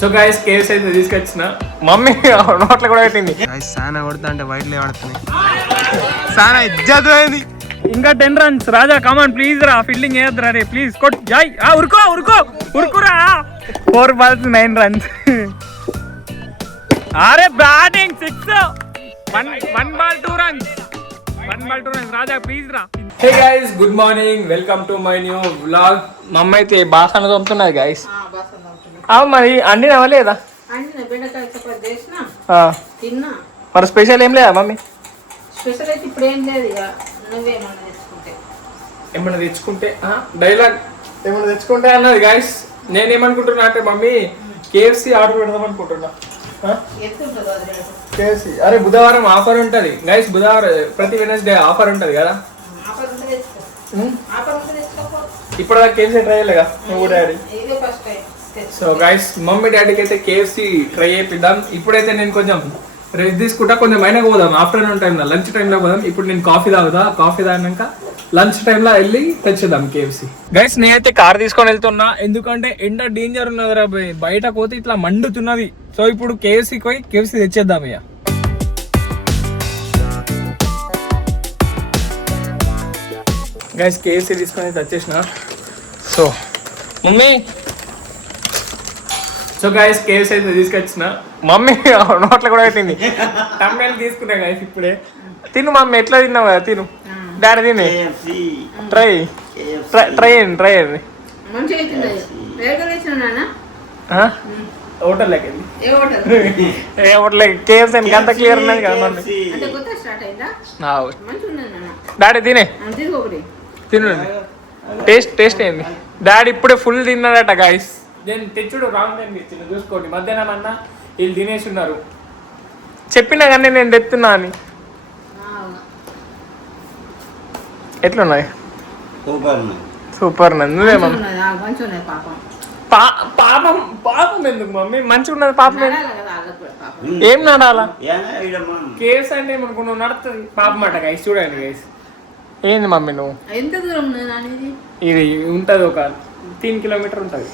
So guys caves అయితే తీసుకొచ్చిన mummy నోట్లో కూడా పెట్టింది. సానా కొడతా అంటే వైట్ లేవడుతుంది. సానా ఇజ్జత్ అయింది. ఇంకా 10 runs రాజా కమాన్ ప్లీజ్ రా ఫీల్డింగ్ వేయద్దు రే ప్లీజ్ కొట్ జై ఉరుకురా 4 balls 9 runs. అరే batting 6 1 ball 2 runs Raja please రా. Hey guys good morning welcome to my new vlog. మమ్మ అయితే బాసన తోముతున్నది గైస్. మరి అండినవా లేదా? మరి స్పెషల్ ఏం లేదా మమ్మీ? ఏమన్నా తెచ్చుకుంటే డైలాగ్ ఏమన్నా తెచ్చుకుంటే అన్నది గైస్. నేనేమనుకుంటున్నా అంటే మమ్మీ KFC ఆర్డర్ పెడదాం అనుకుంటున్నా. KFC అరే బుధవారం ఆఫర్ ఉంటది గైస్. బుధవారం ప్రతి వెడ్నెస్డే ఆఫర్ ఉంటది కదా. ఇప్పుడు KFC ట్రై చేయలేగా నువ్వు డాడీ. సో గైస్ మమ్మీ డాడీకి అయితే KFC ట్రై చేపిద్దాం. ఇప్పుడైతే నేను కొంచెం రెస్ట్ తీసుకుంటా, కొంచెం అయినా పోదాం ఆఫ్టర్నూన్ టైంలో లంచ్ టైంలో పోదాం. ఇప్పుడు నేను కాఫీ తాగినాక లంచ్ టైంలో వెళ్ళి తెచ్చేద్దాం KFC. గైస్ నేనైతే కార్ తీసుకొని వెళ్తున్నా, ఎందుకంటే ఎండ డేంజర్ ఉన్నది రా బయట పోతే ఇట్లా మండుతున్నది. సో ఇప్పుడు KFCకి పోయి KFC తెచ్చేద్దాం ఇక. గైస్ KFC తీసుకొని తెచ్చేసిన. సో మమ్మీ KFC అయితే తీసుకొచ్చిన. మమ్మీ నోట్లో కూడా పెట్టింది. టమ్మేలు తీసుకున్నా గైస్ ఇప్పుడే. తిను మమ్మీ, ఎట్లా తిన్నావు కదా తిను. డాడీ తిని ట్రై చేయండి. హోటల్ KFC అంత క్లియర్ ఉన్నది కదా మమ్మీ. డాడీ తినండి టేస్ట్ ఏంది? డాడీ ఇప్పుడే ఫుల్ తిన్నాడట గైస్. నేను తెచ్చుడు రాంగ్ టైం తెచ్చిన చూసుకోండి. మధ్యాహ్నం అన్నా వీళ్ళు తినేసి ఉన్నారు. చెప్పినా కానీ నేను తెస్తున్నా అని. ఎట్లున్నాయి? సూపర్ ఉన్నది. నువ్వేమో పాపం ఎందుకు మమ్మీ? మంచిగా ఉన్నది పాపం. ఏం నడాలా? KFC అంటే ఏమనుకున్నావు నడుతుంది పాపం అట గైస్. చూడండి గైస్ ఏంది మమ్మీ నువ్వు? ఇది ఉంటది ఒక 3 kilometer ఉంటది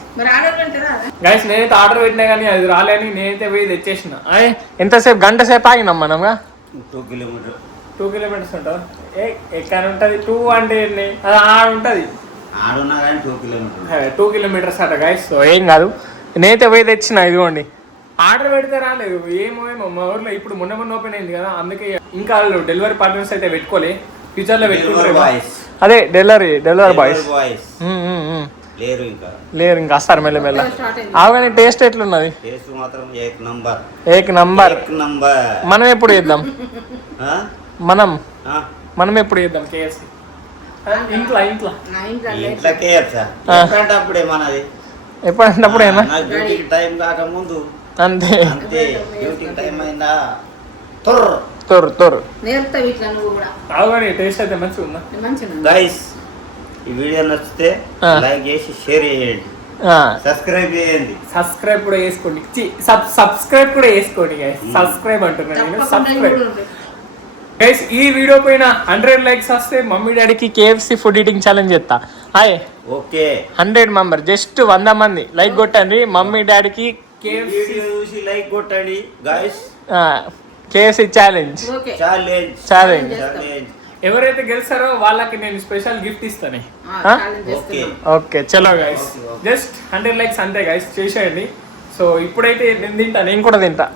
గైస్. నేనైతే ఆర్డర్ పెట్టినా కానీ అది రాలేని నేనైతే పోయి తెచ్చేసిన. ఎంతసేపు? గంట సేపు ఆగినాం మనగా. 2 kilometers ఉంటుంది. ఎక్కడ ఉంటది 2 అంటే అది ఆడ ఉంటది 2 kilometers అట గైస్. సో ఏం కాదు, నేనైతే పోయి తెచ్చిన. ఇదిగోండి ఆర్డర్ పెడితే రాలేదు. ఏమో మా ఊర్లో ఇప్పుడు మొన్న ఓపెన్ అయింది కదా, అందుకే ఇంకా వాళ్ళు డెలివరీ పార్ట్నర్స్ అయితే పెట్టుకోలే. ఫ్యూచర్ లో పెట్టుకుంటారు. అదే డెలివరీ బాయ్స్ లేరు ఇంకా వస్తారు మెల్ల. అవన్నీ టేస్ట్ ఎట్లున్నది? ఏక్ నంబర్. మనం ఎప్పుడు చేద్దాం? మనం ఎప్పుడు చేద్దాం KFC? ఇంట్లో ఎప్పుడంటప్పుడేనా? అంతే. తొర్రు టేస్ట్ అయితే మంచిగా ఉందా గైస్? ఈ వీడియో నచ్చితే లైక్ చేసి షేర్ చేయండి, సబ్స్క్రైబ్ కూడా చేసుకోండి. సబ్స్క్రైబ్ కూడా చేసుకోండి గైస్. సబ్స్క్రైబ్ అంటున్నాను నేను. Subscribe guys. ఈ వీడియో పైన 100 likes వస్తే మమ్మీ డాడీకి KFC ఫుడ్ ఈటింగ్ ఛాలెంజ్ చేస్తా. ఓకే 100 మెంబర్ జస్ట్ 100 మంది లైక్ కొట్టండి. మమ్మీ డాడీకి చూసి లైక్ కొట్టండి గైస్. KFC challenge. ఎవరైతే గెలుస్తారో వాళ్ళకి నేను స్పెషల్ గిఫ్ట్ ఇస్తాను. ఓకే చలో గైస్, జస్ట్ 100 likes అంతే గైస్, చేసేయండి. సో ఇప్పుడైతే నేను కూడా తింటా.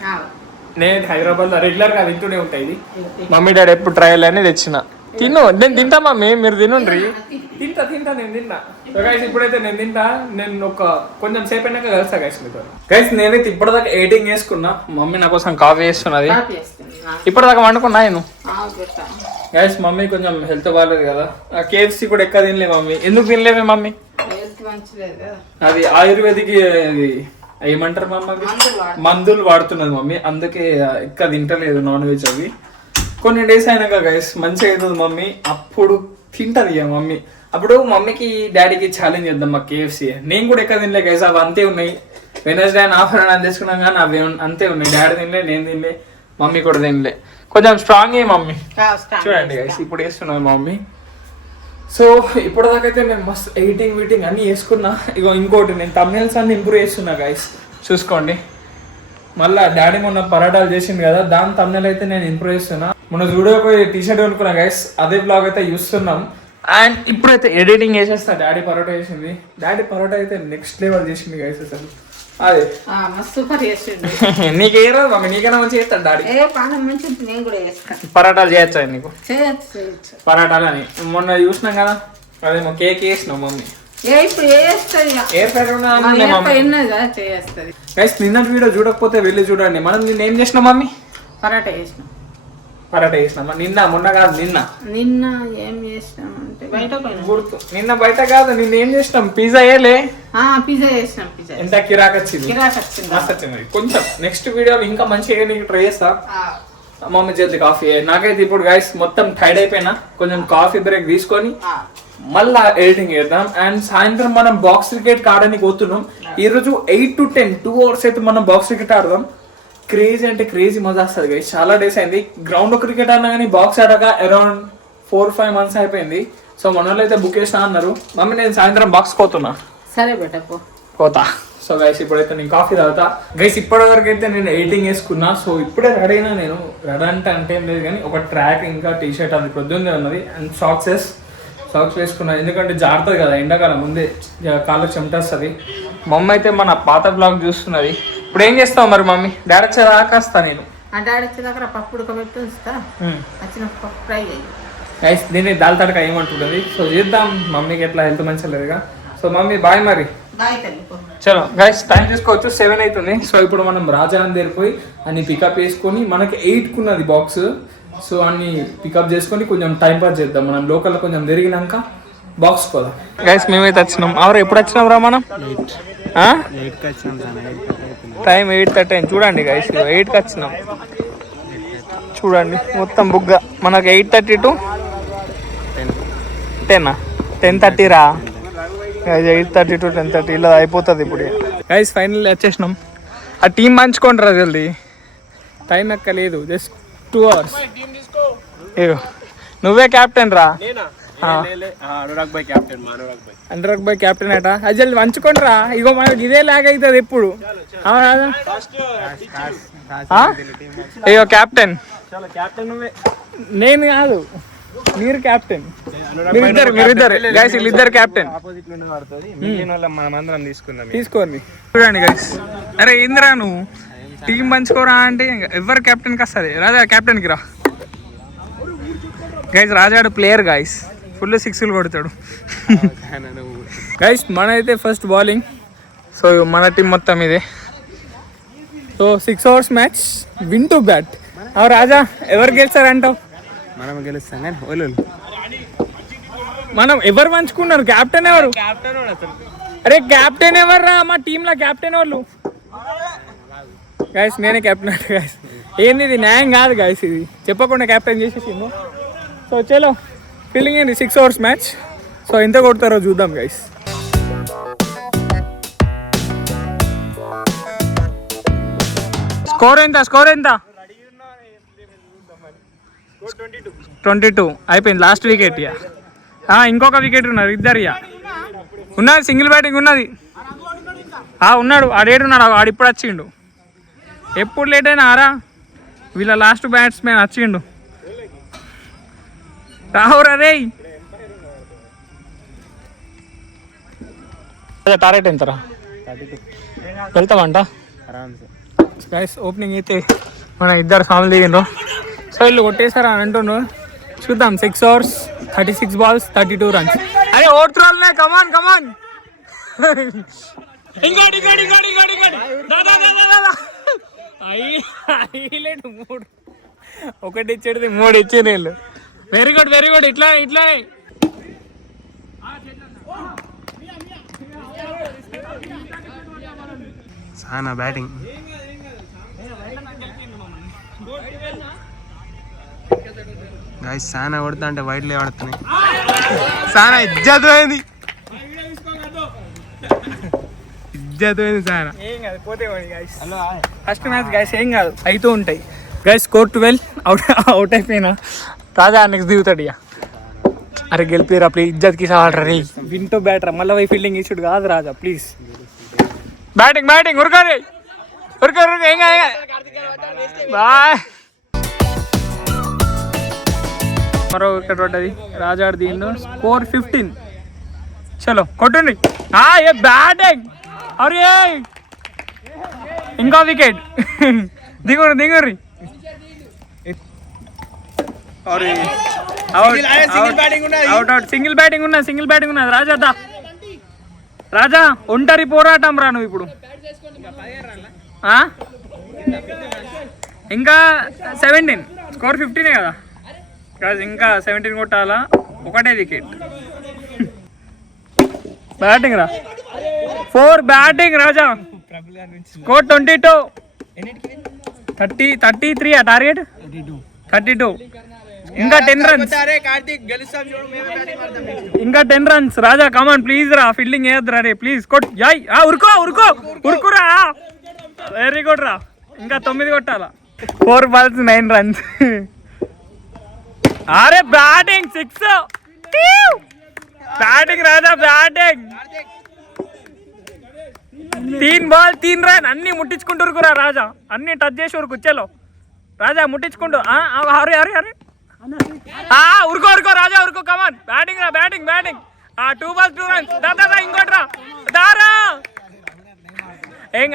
నేను హైదరాబాద్ లో రెగ్యులర్ గా తింటూనే ఉంటాయి. ఇది మమ్మీ డాడీ ఎప్పుడు ట్రయల్ అని తెచ్చిన. నేను తింటా మమ్మీ, మీరు తినండి. తింటా నేను తింటా. సో గైస్ ఇప్పుడైతే నేను తింటా. నేను ఒక కొంచెం సేపు అయినాక కలుస్తా గైస్ మీతో. గైస్ నేనైతే ఇప్పటిదాకా ఎడిటింగ్ చేసుకున్నా. మమ్మీ నా కోసం కాఫీ చేస్తున్నది. ఇప్పటిదాకా వండుకున్నా నేను. గైస్ మమ్మీ కొంచెం హెల్త్ బాగాలేదు కదా. KFC కూడా ఎక్కువ తినలే మమ్మీ. ఎందుకు తినలేమే మమ్మీ? అది ఆయుర్వేదిక్ ఏమంటారు మమ్మీ, మందులు వాడుతున్నది మమ్మీ, అందుకే ఎక్కువ తింటలేదు నాన్ వెజ్. అవి కొన్ని డేస్ అయినాక గైస్ మంచిగా అవుతుంది మమ్మీ, అప్పుడు తింటది ఇక మమ్మీ. అప్పుడు మమ్మీకి డాడీకి ఛాలెంజ్ చేద్దాం మా KFC. నేను కూడా ఎక్కువ తినలే గైస్, అవి అంతే ఉన్నాయి. వెనస్డే ఆఫర్ అని తెచ్చుకున్నాం కానీ అవి అంతే ఉన్నాయి. డాడీ తినలే, నేను తినలే, మమ్మీ కూడా తినలే. కొంచెం స్ట్రాంగ్ అయ్యి మమ్మీ. చూడండి గైస్ ఇప్పుడు వేస్తున్నది మమ్మీ. సో ఇప్పటిదాకైతే నేను మస్తు ఎడిటింగ్ అన్నీ వేసుకున్నా. ఇగో ఇంకోటి నేను thumbnails అన్ని ఇంప్రూవ్ చేస్తున్నా గైస్. చూసుకోండి. మళ్ళీ డాడీ మొన్న పరాటాలు చేసింది కదా, దాని తమ్ముళ్ళు అయితే నేను ఇంప్రూవ్ చేస్తున్నా. మొన్న జూడియో ఒక టీ షర్ట్ కొనుక్కున్నా గైస్, అదే బ్లాగ్ అయితే చూస్తున్నాం. అండ్ ఇప్పుడైతే ఎడిటింగ్ చేసేస్తా. డాడీ పరోటా చేసింది, డాడీ పరోటా అయితే నెక్స్ట్ లెవెల్ చేసింది గైస్. అసలు అదే సూపర్ చేసిండు. నీకే రాదు మమ్మీ, నీకైనా మంచి చేస్తాడు డాడీ. నేను కూడా చేస్తాను. పరాటాలు చేయొచ్చా నీకు? చేయొచ్చు. పరాటాలు అని మొన్న చూసినాం కదా, అదేమో కేక్ వేసినాం మమ్మీ. ఇప్పుడు చేస్తుంది ఎయిర్ ఫ్రైర్ చేస్తుంది. గైస్ నిన్నటి వీడియో చూడకపోతే వెళ్ళి చూడండి. మనం నిన్న ఏం చేసినాం మమ్మీ? పరాటా చేసినాం. పరాటా చేసినామా? నిన్న మొన్న కాదు, నిన్న ఏం చేసినాం అంటే బయట గుర్తు. నిన్న బయట కాదు, నిన్న ఏం చేసినాం? పిజ్జా ఏలే, పిజ్జా చేసినాం. పిజ్జా ఎంత కిరాక్ వచ్చింది, మస్తు వచ్చింది. కొంచెం నెక్స్ట్ వీడియోలో ఇంకా మంచిగా నీకు ట్రై చేస్తా. మమ్మీ చేతి కాఫీ. నాకైతే ఇప్పుడు గైస్ మొత్తం టైర్డ్ అయిపోయినా, కొంచెం కాఫీ బ్రేక్ తీసుకొని మళ్ళా ఎడిటింగ్ చేద్దాం. అండ్ సాయంత్రం మనం బాక్స్ క్రికెట్ ఆడడానికి పోతున్నాం. ఈ రోజు 8 to 10 2 hours అయితే మనం బాక్స్ క్రికెట్ ఆడదాం. క్రేజీ అంటే క్రేజీ మజా వస్తుంది గైస్. చాలా డేస్ అయింది గ్రౌండ్ లో క్రికెట్ ఆడినా కానీ బాక్స్ ఆడక అరౌండ్ 4-5 months అయిపోయింది. సో మన వాళ్ళు అయితే బుక్ చేసినా అన్నారు. మమ్మీ నేను సాయంత్రం బాక్స్ పోతున్నా. సరే బేట పోతా. సో గైస్ ఇప్పుడైతే నేను కాఫీ తాగుతా. గైస్ ఇప్పటి వరకు అయితే నేను ఎడిటింగ్ వేసుకున్నా. సో ఇప్పుడే రెడీ అయినా నేను. రెడీ అంటే ఏం లేదు కానీ ఒక ట్రాక్ ఇంకా టీ షర్ట్ అది పొద్దున్నే ఉన్నది. అండ్ సాక్స్ వేసుకున్నా, ఎందుకంటే జారుతుంది కదా ఎండాకాలం, ముందే కాళ్ళ చెమటేస్తుంది. మమ్మీ అయితే మన పాత బ్లాగ్ చూస్తున్నది. ఇప్పుడు ఏం చేస్తావు మరి మమ్మీ? డాడీ వచ్చేదాకా వస్తా నేను. డాడీ వచ్చేదాకా పప్పు ఉడకబెట్టి ఉంచుతా, వచ్చిన పప్పు ఫ్రై చేయి. గైస్ దీన్ని దాల్ తడక ఏమంటుంటుంది. సో చేద్దాం. మమ్మీకి ఎట్లా హెల్త్ మంచిగా లేదుగా. సో మమ్మీ బాయ్ మరి. చలో గైస్ టైం చూసుకోవచ్చు, 7 అవుతుంది. సో ఇప్పుడు మనం రాజాని దగ్గరిపోయి అన్ని పికప్ చేసుకొని, మనకి 8 కున్నది బాక్స్. సో అన్ని పికప్ చేసుకొని కొంచెం టైం పాస్ చేద్దాం. మనం లోకల్ కొంచెం తిరిగినాక బాక్స్ పోదాం. గైస్ మేమైతే వచ్చినాం. ఎవరు ఎప్పుడు వచ్చినాం రా మనం? టైం 8:30. చూడండి గైస్ 8కి వచ్చినాం. చూడండి మొత్తం బుగ్గ. మనకు 8:30 to 10:30 రా. 8:30 to 10:30 ఇలా అయిపోతుంది ఇప్పుడు. గైస్ ఫైనల్ వచ్చేసినాం. ఆ టీం పంచుకోండి రా జల్దీ, టైం ఎక్కలేదు. Just 2 hours. నువ్వే క్యాప్టెన్ రా. అనురాగ్ భాయ్ క్యాప్టెన్ అట. అది జల్ది పంచుకోండి రా. ఇగో మనకి ఇదే లాగ్ అవుతుంది ఎప్పుడు. అయ్యో క్యాప్టెన్ నేను కాదు, మీరు క్యాప్టెన్. మీరిద్దరు గైస్, వీళ్ళిద్దరు క్యాప్టెన్. తీసుకోండి. చూడండి గైస్. అరే ఇంద్రా నువ్వు టీం పంచుకోరా అంటే ఎవరు క్యాప్టెన్కి వస్తుంది? రాజా క్యాప్టెన్కి రా. గైస్ రాజాడు ప్లేయర్ గైస్, ఫుల్ 6లు కొడతాడు. గైస్ మన అయితే ఫస్ట్ బౌలింగ్. సో మన టీం మొత్తం ఇదే. So 6 hours match, win to bat. Raja ఎవరు గెలుస్తారంటావు? మనం గెలుస్తాం కానీ వాళ్ళు మనం ఎవరు పంచుకున్నారు? క్యాప్టెన్ ఎవరు? అరే క్యాప్టెన్ ఎవరు రా మా టీంలో? క్యాప్టెన్ వాళ్ళు గైస్, నేనే క్యాప్టెన్ అంటే గైస్. ఏంది ఇది? న్యాయం కాదు గైస్, ఇది చెప్పకుండా క్యాప్టెన్ చేసేసిండు. సో చలో ఫీలింగ్ ఏంటి? 6 hours మ్యాచ్. సో ఎంత కొడతారో చూద్దాం గైస్. స్కోర్ ఎంత? 22 అయిపోయింది. లాస్ట్ వికెట్ ఇక. ఇంకొక వికెట్ ఉన్నారు, ఇద్దరు ఇక ఉన్నది. సింగిల్ బ్యాటింగ్ ఉన్నది. ఉన్నాడు ఆడేడున్నాడు, ఆడు ఇప్పుడు వచ్చిండు. ఎప్పుడు లేట్ అయినా ఆరా వీళ్ళ లాస్ట్ బ్యాట్స్మెన్ వచ్చిండు. రావురా రే. టార్గెట్ ఎంతరా? వెళ్తామంట. గైస్ ఓపెనింగ్ అయితే మన ఇద్దరు సాములు దిగిండ్రు. సో వీళ్ళు కొట్టేశారు అని అంటుండ్రు. చూద్దాం. 6 hours 36 balls 32 runs. అరే ఓడుతున్నాయి. కమాన్ హైలైట్ 3 ఒకటి ఇచ్చేది 3 ఇచ్చారు వీళ్ళు. Very good. ఇట్లా సానా బ్యాటింగ్. గైస్ సానా కొడతా అంటే వైడ్లే ఆడుతున్నాయి. సానా ఇజ్జత్ పోయింది సానా. ఫస్ట్ మ్యాచ్ గైస్ ఏం కాదు, అవుతూ ఉంటాయి గైస్. స్కోర్ 12 అవుట్ అయిపోయినా. రాజా నెక్స్ట్ దిగుతాడు ఇక. అరే గెలిపిరా ప్లీజ్, ఇజ్జత్కి సవాల్ రే. వింటో బ్యాటర్ మళ్ళీ పోయి ఫీల్డింగ్ ఇచ్చుడు కాదు రాజా ప్లీజ్. బ్యాటింగ్ ఉరకరి ఏం బాయ్. మరో వికెట్ పడ్డది, రాజా దీనిలో స్కోర్ 15. చలో కొట్టండి. ఏ బ్యాటింగ్, అరే ఇంకో వికెట్. దిగుర్రి అవుట్. సింగిల్ బ్యాటింగ్ ఉన్నది. రాజా ఒంటరి పోరాటం రా నువ్వు ఇప్పుడు. ఇంకా 17, స్కోర్ 15 కదా, ఇంకా 17 కొట్టాలా. ఒకటే వికెట్. బ్యాటింగ్ రా, 4 బ్యాటింగ్ రాజా. స్కోర్ 22. 33 ఆ టార్గెట్. 32. ఇంకా 10 రన్స్. ఇంకా 10 రన్స్ రాజా. కమాన్ ప్లీజ్ రా, ఫీల్డింగ్ వేయద్దురా రే ప్లీజ్. ఉరుకురా. వెరీ గుడ్ రా. ఇంకా 9 కొట్టాలా. 4 balls 9 runs. అరే batting 6. Batting Raja, batting 3 balls 3 runs. అన్ని ముట్టించుకుంటూ ఉరుకురా రాజా, అన్ని టచ్ చేసి ఉరుకు. చలో రాజా ముట్టించుకుంటూ. అరే ఉరుకో రాజా ఉరుకో. కమాన్ బ్యాటింగ్ రా, బ్యాటింగ్ 2 balls 2 runs. దాదా ఇంకోటి రా, దారా. ఏం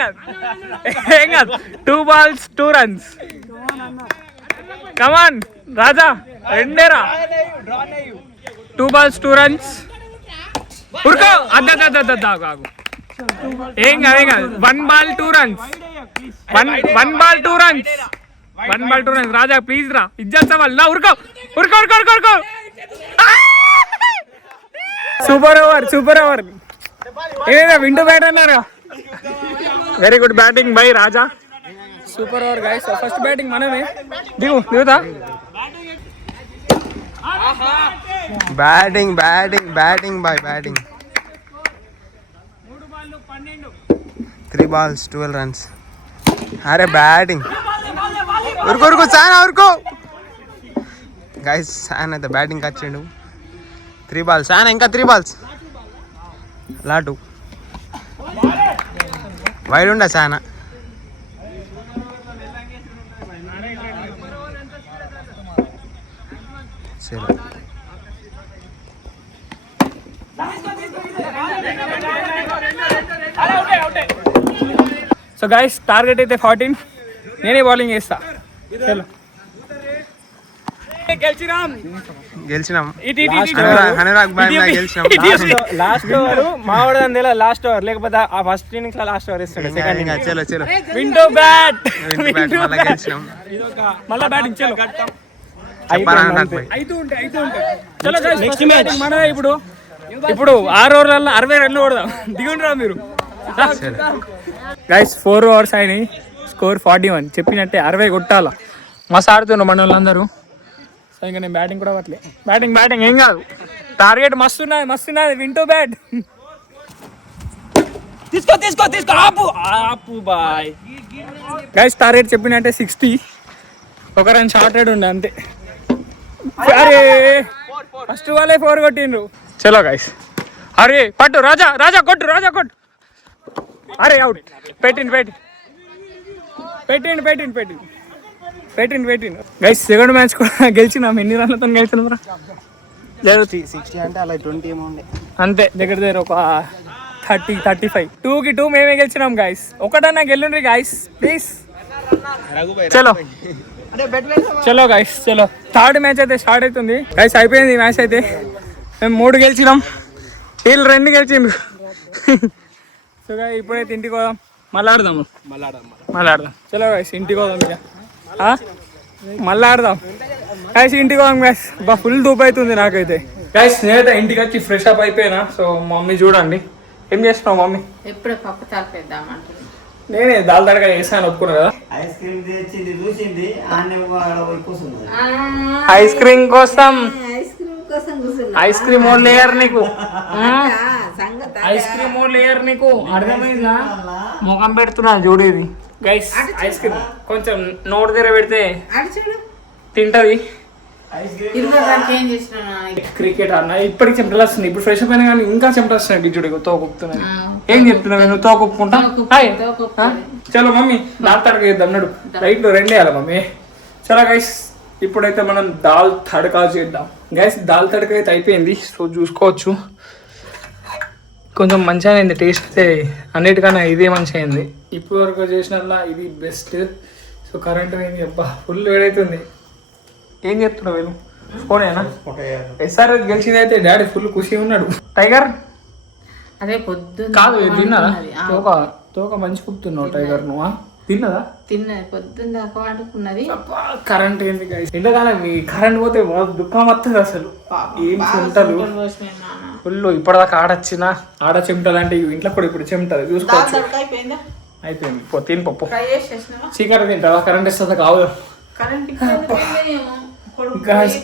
కాదు. 2 balls 2 runs. కమాన్ రాజా, రెండేరా. 2 balls 2 runs. ఉరుకో. ఆగు. ఏం కాదు. 1 ball 2 runs. 1 ball 2 runs. Raja please రా, ఇజ్జత్ సవాల్. నా ఉరుకో. Super over. ఏదైనా వింటూ బ్యాట్ అన్నారా. Very good batting by Raja. Super over guys. First batting మనమే. దిగుతా. Batting by batting. 3 balls 12 runs. అరే బ్యాటింగ్. ఉరుకో సానా గైస్. సాన్ అయితే బ్యాటింగ్ వచ్చిండు. 3 balls సానా. ఇంకా 3 balls. లాటు వైడ్ ఉండే సానా. సరే సో గైస్ టార్గెట్ అయితే 14. నేనే బౌలింగ్ చేస్తా. చలో గెలిచినాం. లాస్ట్ ఓవర్ మావాడు లాస్ట్ ఓవర్, లేకపోతే ఆ ఫస్ట్ ఇన్నింగ్స్ లాస్ట్ ఓవర్ ఇస్తాడు. చలో విండో బ్యాట్ గెలిచినాం. మళ్ళా బ్యాటింగ్. చలో చలో నెక్స్ట్ మ్యాచ్ మన ఇప్పుడు 6 ఓవర్లలో 60 రన్లు కొడదాం. దిగుండ్రా మీరు గైస్. 4 overs అయినాయి, స్కోర్ 41. చెప్పినట్టే 60 కొట్టాల. మస్తు ఆడుతున్నారు మన వాళ్ళందరూ. సో ఇంకా నేను బ్యాటింగ్ కూడా పట్టలే. బ్యాటింగ్ ఏం కాదు. టార్గెట్ మస్తున్నది. వింటూ బ్యాట్. తీసుకో. ఆపు బాయ్. గైస్ టార్గెట్ చెప్పినట్టే 60. 1 run షార్టెడ్ ఉండే అంతే. అరే ఫస్ట్ వాళ్ళే 4 కొట్టిండ్రు. చలో గైస్. అరే పట్టు రాజా కొట్టు. అరే అవుట్. పెట్టిండు గైస్. సెకండ్ మ్యాచ్ కూడా గెలిచినాం. ఎన్ని రన్లతో గెలిచినాం రా. 60 అంటే అలా 20 ఏమో ఉండే అంతే. దగ్గర ఒక 30-35. 2కి 2 మేమే గెలిచినాం గైస్. ఒకటన్నా గెలుండ్రి గైస్ ప్లీజ్. చలో గైస్. థర్డ్ మ్యాచ్ అయితే స్టార్ట్ అవుతుంది గైస్. అయిపోయింది ఈ మ్యాచ్ అయితే. మేము 3 గెలిచినాం, వీళ్ళు 2 గెలిచిండ్రు. సో ఇప్పుడైతే ఇంటికి పోదాం. మళ్ళీ ఆడదాం. చలో గైస్ ఇంటికి పోదాం. ఇక మళ్ళీ ఆడదాం గైస్. ఇంటికి పోదాం గైస్. ఫుల్ దూపు అవుతుంది నాకైతే గైస్. నేనైతే ఇంటికి వచ్చి ఫ్రెష్ అప్ అయిపోయినా. సో మమ్మీ చూడండి ఏం చేస్తున్నావు మమ్మీ. ఎప్పుడే పప్పు తాలిపేద్దాం అంటున్నా. నేనే దాల్ తడక చేస్తాను ఒప్పుకున్నా కదా. ఐస్ క్రీమ్ కోసం ఐస్ క్రీమ్ లేయర్ నీకు. ఐస్ క్రీమ్ లేయర్ నీకు అర్థమైందా. ముఖం పెడుతున్నా చూడేది గైస్. ఐస్ క్రీమ్ కొంచెం నోటి దగ్గర పెడితే తింటది. ఇరవై ఏం చేసిన క్రికెట్ అన్న ఇప్పటికి చెమటలు వస్తున్నాయి. ఇప్పుడు ఫ్రెష్ అయిపోయినా కానీ ఇంకా చెమటలు వస్తున్నాయి. గిజ్జుడికి తోకొప్పుతున్నాయి. ఏం చెప్తున్నావు నేను తోకొప్పుకుంటా? చలో మమ్మీ దాల్ తడక చేద్దాం నడు. రైట్లో రెండేయాలి మమ్మీ. చలో గైస్ ఇప్పుడైతే మనం దాల్ తడకా చేద్దాం. గైస్ దాల్ తడక అయితే అయిపోయింది. సో చూసుకోవచ్చు కొంచెం మంచిగా అయింది. టేస్ట్ అయితే అన్నిటికన్నా ఇదే మంచిగా అయింది. ఇప్పటి వరకు చేసినలా ఇది బెస్ట్. సో కరెంట్ అయింది అబ్బా ఫుల్ వేడైతుంది. ఏం చెప్తున్నావు వీళ్ళు ఫోనేనా? ఎస్ఆర్ గెలిచింది అయితే డాడీ ఫుల్ ఖుషి ఉన్నాడు. టైగర్ అదే పొద్దున్న కాదు తిన్నదా? తోక మంచి కుప్తున్నావు టైగర్ నువ్వు. తిన్నదా? తిన్నది పొద్దున్న దాకా వండుకున్నది. కరెంట్ ఏంది గైస్ ఎండాకాలం ఈ కరెంట్ పోతే దుఃఖం వస్తుంది అసలు. ఏం చెమటలు ఫుల్. ఇప్పటిదాకా ఆడ చెమటలు అంటే ఇంట్లో కూడా ఇప్పుడు చెమటలు చూసుకోవచ్చు. అయిపోయింది తిని పప్పు చీకటి తింటావా? కరెంట్ ఇస్తుంది కావు.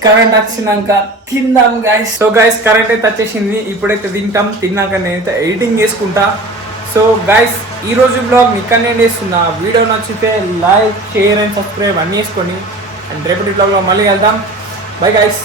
కరెంట్ వచ్చినాక తిందాం గైస్. సో గైస్ కరెంట్ అయితే వచ్చేసింది. ఇప్పుడైతే తింటాం. తిన్నాక నేనైతే ఎడిటింగ్ చేసుకుంటా. సో గైస్ ఈ రోజు బ్లాగ్ ఇక్కడ నేను చేస్తున్నా. వీడియో నచ్చితే లైక్ షేర్ అండ్ సబ్స్క్రైబ్ అన్నీ వేసుకొని అండ్ రేపటి బ్లాగ్లో మళ్ళీ వెళ్దాం. Bye guys.